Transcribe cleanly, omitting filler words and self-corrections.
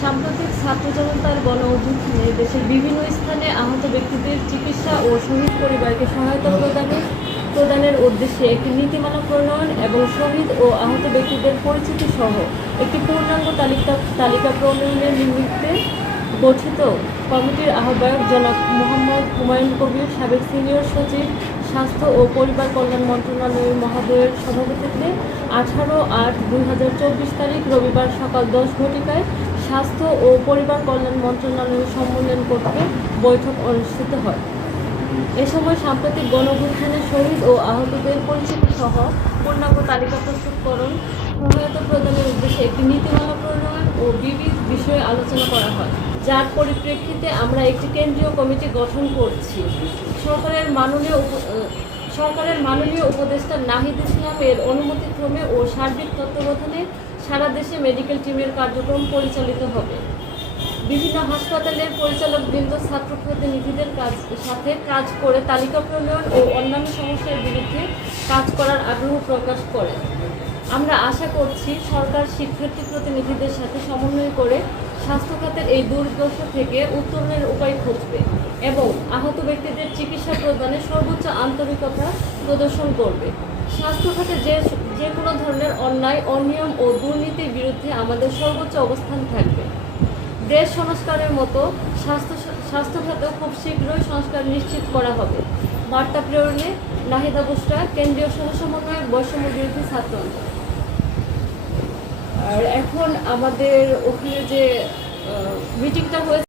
সাম্প্রতিক ছাত্র জনতার গণ অভ্যুত্থানে দেশের বিভিন্ন স্থানে আহত ব্যক্তিদের চিকিৎসা ও শহীদ পরিবারকে সহায়তা প্রদানের উদ্দেশ্যে একটি নীতিমালা প্রণয়ন এবং শহীদ ও আহত ব্যক্তিদের পরিচিতি সহ একটি পূর্ণাঙ্গ তালিকা প্রণয়নের নিমিত্তে গঠিত কমিটির আহ্বায়ক জনাব মোহাম্মদ হুমায়ুন কবির, সাবেক সিনিয়র সচিব, স্বাস্থ্য ও পরিবার কল্যাণ মন্ত্রণালয়ের মহোদয়ের সভাপতিত্বে 18/8/2024 তারিখ রবিবার সকাল 10 ঘটিকায় স্বাস্থ্য ও পরিবার কল্যাণ মন্ত্রণালয়ের সম্মেলন কক্ষে বৈঠক অনুষ্ঠিত হয়। এ সময় সাম্প্রতিক গণঅভ্যুত্থানে শহীদ ও আহতদের পরিচিতি সহ পূর্ণাঙ্গ তালিকা প্রস্তুতকরণ, সহায়তা প্রদানের উদ্দেশ্যে একটি নীতিমালা প্রণয়ন ও বিবিধ বিষয়ে আলোচনা করা হয়, যার পরিপ্রেক্ষিতে আমরা একটি কেন্দ্রীয় কমিটি গঠন করছি। সরকারের মাননীয় উপদেষ্টা নাহিদ ইসলামের অনুমতিক্রমে ও সার্বিক তত্ত্বাবধানে সারা দেশে মেডিকেল টিমের কার্যক্রম পরিচালিত হবে। বিভিন্ন হাসপাতালের পরিচালকবৃন্দ ছাত্র প্রতিনিধিদের সাথে কাজ করে তালিকা প্রণয়ন ও অন্যান্য সমস্যার বিরুদ্ধে কাজ করার আগ্রহ প্রকাশ করে। আমরা আশা করছি সরকার শিক্ষার্থী প্রতিনিধিদের সাথে সমন্বয় করে স্বাস্থ্য খাতের এই দুর্দশা থেকে উত্তরণের উপায় খুঁজবে এবং আহত ব্যক্তিদের চিকিৎসা প্রদানে সর্বোচ্চ আন্তরিকতা প্রদর্শন করবে। স্বাস্থ্য খাতে যে কোনো ধরনের অন্যায়, অনিয়ম ও দুর্নীতির বিরুদ্ধে আমাদের সর্বোচ্চ অবস্থান থাকবে। দেশ সংস্কারের মতো স্বাস্থ্য খাতেও খুব শীঘ্রই সংস্কার নিশ্চিত করা হবে। বার্তা প্রেরণে নাহিদা বুশরা, কেন্দ্রীয় সহ-সমন্বয়ক, বৈষম্য বিরোধী ছাত্র আন্দোলন। আর এখন আমাদের ওখানে যে মিটিংটা হয়েছে